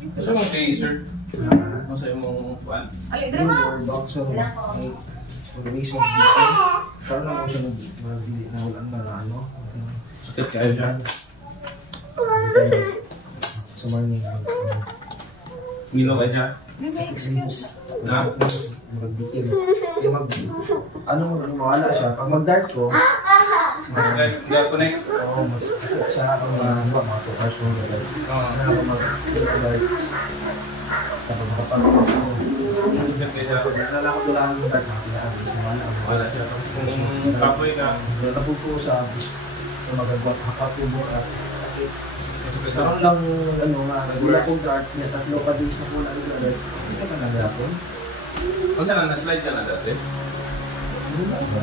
Kasi mong taser. Masa yung fan. Alin, drama! Or boxer. Mag-release of dito. Parang ako siya nag-delete na walang ano. Sakit kayo siya. Sa morning. Milo kayo siya. May excuse. Na? Mag-bitin. Ano, mawala siya. Pag mag-dart ko, Connect. oo, masakit siya. Pag mga 2 hours mo mag-dart. Kaya ako mag-dart. Tapos makapag-dart ako. Nalakot ko lang yung dart na Wala siya. Kung kapoy ka. nalabog ko sa magagawa hakat yung buka. Sakit. Karoon lang ano nga, wala kong dart. May 3 ka days na po na dart. Hindi ka na nagapon. Kung saan na-slide ka na dati? Hindi na ba?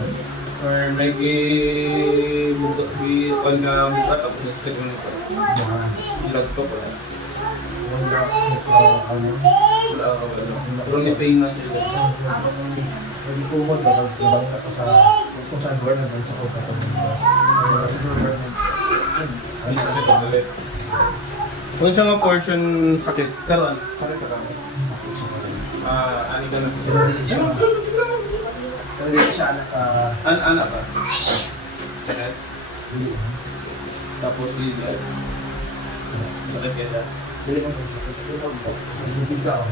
Or may buka na buka tapos nasakit mo nito. Ilag ko pala. Wala ano. Wala ka wala. Pero may pain na siya. Hindi ko mo dapat ibang na to sa kung saan government sa kota ko. Kasi government. May sakit ang galit. Kung sa mga portion sakit, karon sakit ka kami. Ani ka na siya. Pero hindi siya anak ka. Anak ka? Sakit? Tapos lilag. Sakit ka siya? Hindi mo sakit. Hindi ka ako.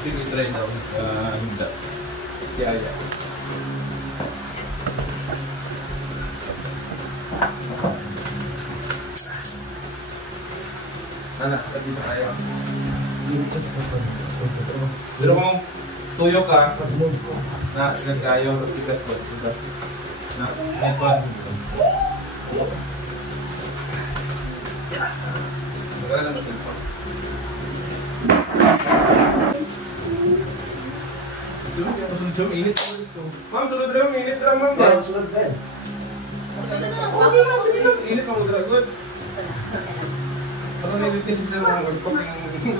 Sige, try daw. Hindi. Kaya. Anak, dito tayo. Hindi ka sa kota. Pero kung tuyo ka, na nagkayo, tapos ikat ko. Na, ito. Magkala na masilpa. Sunod, init ko dito. Ma'am, sunod rin, init rin, ma'am. Kaya sunod ka yan. Init mo dragon. Ano nilito si Sir mga workshop yung...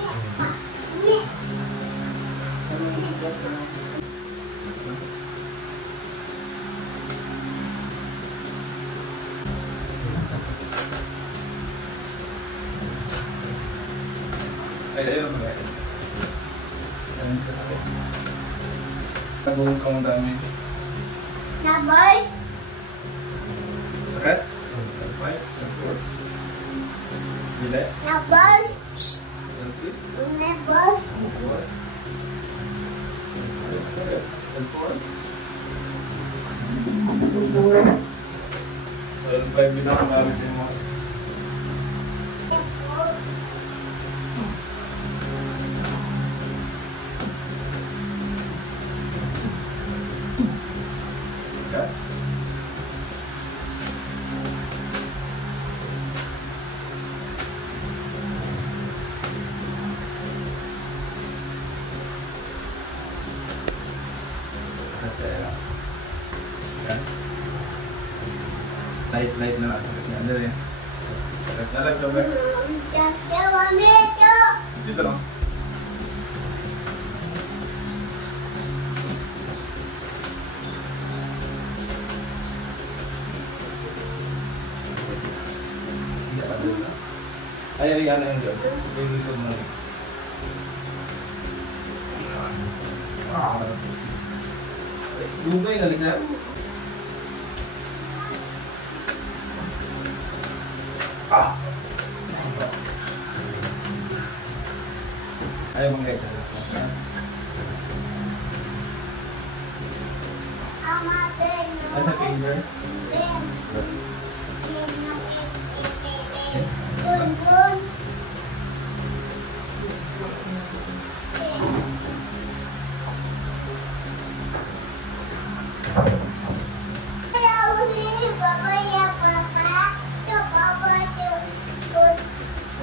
Ay, ayun mo kaya. Ayun ka sakit. Nagawin ka mong dami. Na boys, Sakit? Five? Four? Dili? na boys, Healthy? na boys, Four? Four? Well, 5 din ako gamit yung mga... Light na lang. Sakit niya. Ano rin? Sakit na lang. Sabi. Dito lang. Ay, ano yung job? Dito mo lang. Lugay na lignan. Ayaw mong leg. Nasa finger?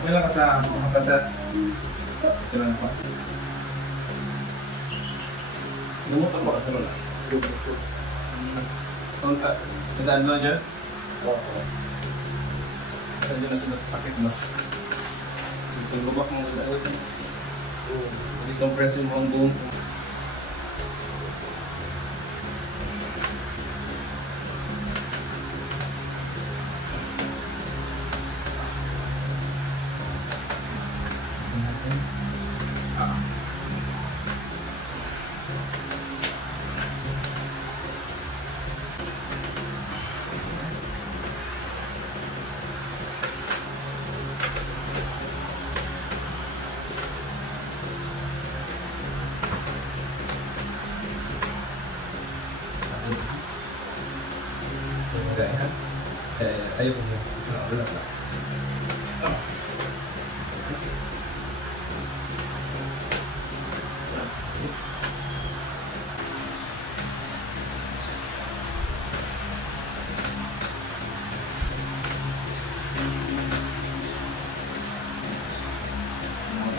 Okay lang ka sa mga kasat. Kailan pa? Lumutan ba ka sa wala? Tandaan mo dyan? Oo. Saan dyan ang sakit mo? Dito yung gubak mong gudawin. Dito compression mo ang bones.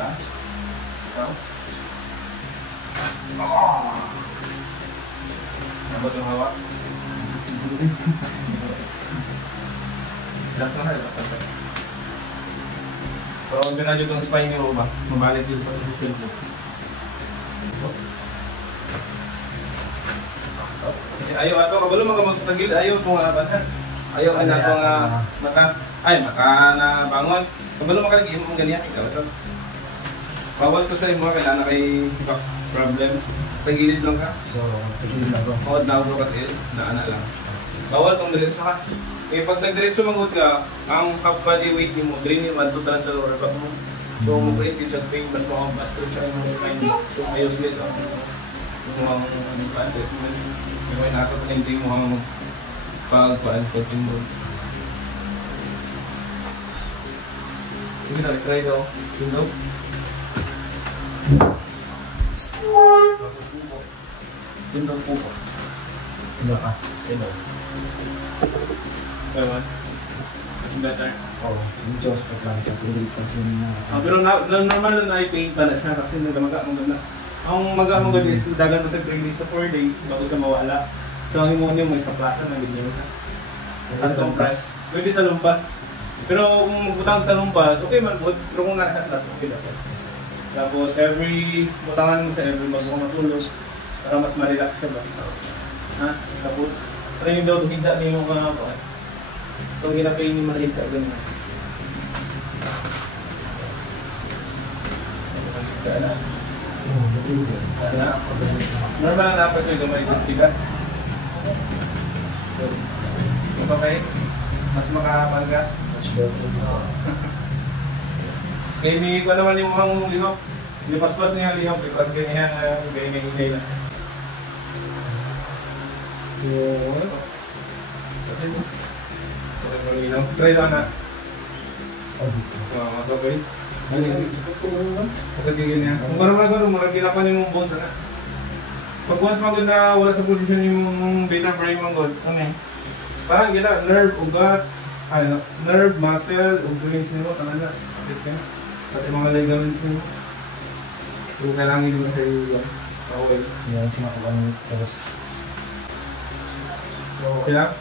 Taas. Taas. Nabot yung hawak. Relax na kayo. So, ganun yung spine ni Roba. Mabalik yun sa position ko. Ayaw ato, kabalo magtagil, ayaw itong banhan. Ayaw ka na itong makanabangon. Kabalo makalagay mo ganyan, ikaw. So, bawal ko sa imo, kailangan kay problem. Tagilid lang ka. So, tigil na bro. Kawad na bro katil, naana lang. Bawal kung diretso ka. Kaya pag nagdiretso mangut ka, ang half body weight mo, drain yung adto sa lower back mo. So, mag-create din siya pain, mas makapastor siya yung spine. So, ayos guys, ang treatment. Kaya nato pa hindi mo ang pag-coaching mo. Sige na, try daw. Sundo. Sundo po po. Ano ka? Sundo. Kaya man? Better. Oo. Yung Diyos pa lang siya. Tuloy pa siya na. Pero normal na na-paint na siya kasi nagamaga mong ganda. Ang maga-mong ganda is dagan mo sa release sa 4 days bago siya mawala. So ang imo may kaplasan na ganyan siya. Tantong press. Pwede sa lumpas. Pero kung magbutang sa lumpas, okay man po. Pero kung nakakatlas, okay dapat. Tapos every butangan mo siya, every bago ka matulog para mas ma-relax siya ba. Ha? Tapos training daw higda niyo yung mga po. Kung ginapay niyo malita ganyan. Kaya normal na dapat yung gamay ng tigas. Okay? Mas makamangas. Much better na. Kaya may ko naman yung mga lihok. Lipaspas niya lihok. Lipas ganyan ganyan ingay na. Yun. Try lang na. Mas okay. Pagkagigil niya. Kung parang mga ginapan yung bones na. Pag once magod na wala sa posisyon yung beta frame ang god, ano eh? Parang gila, nerve, ugat, nerve, muscle, joints nimo, tangan na. Pati mga ligaments nimo. So kailangan nyo na sa'yo yan. Okay. Yan, kumakawa ng terus. So, okay lang?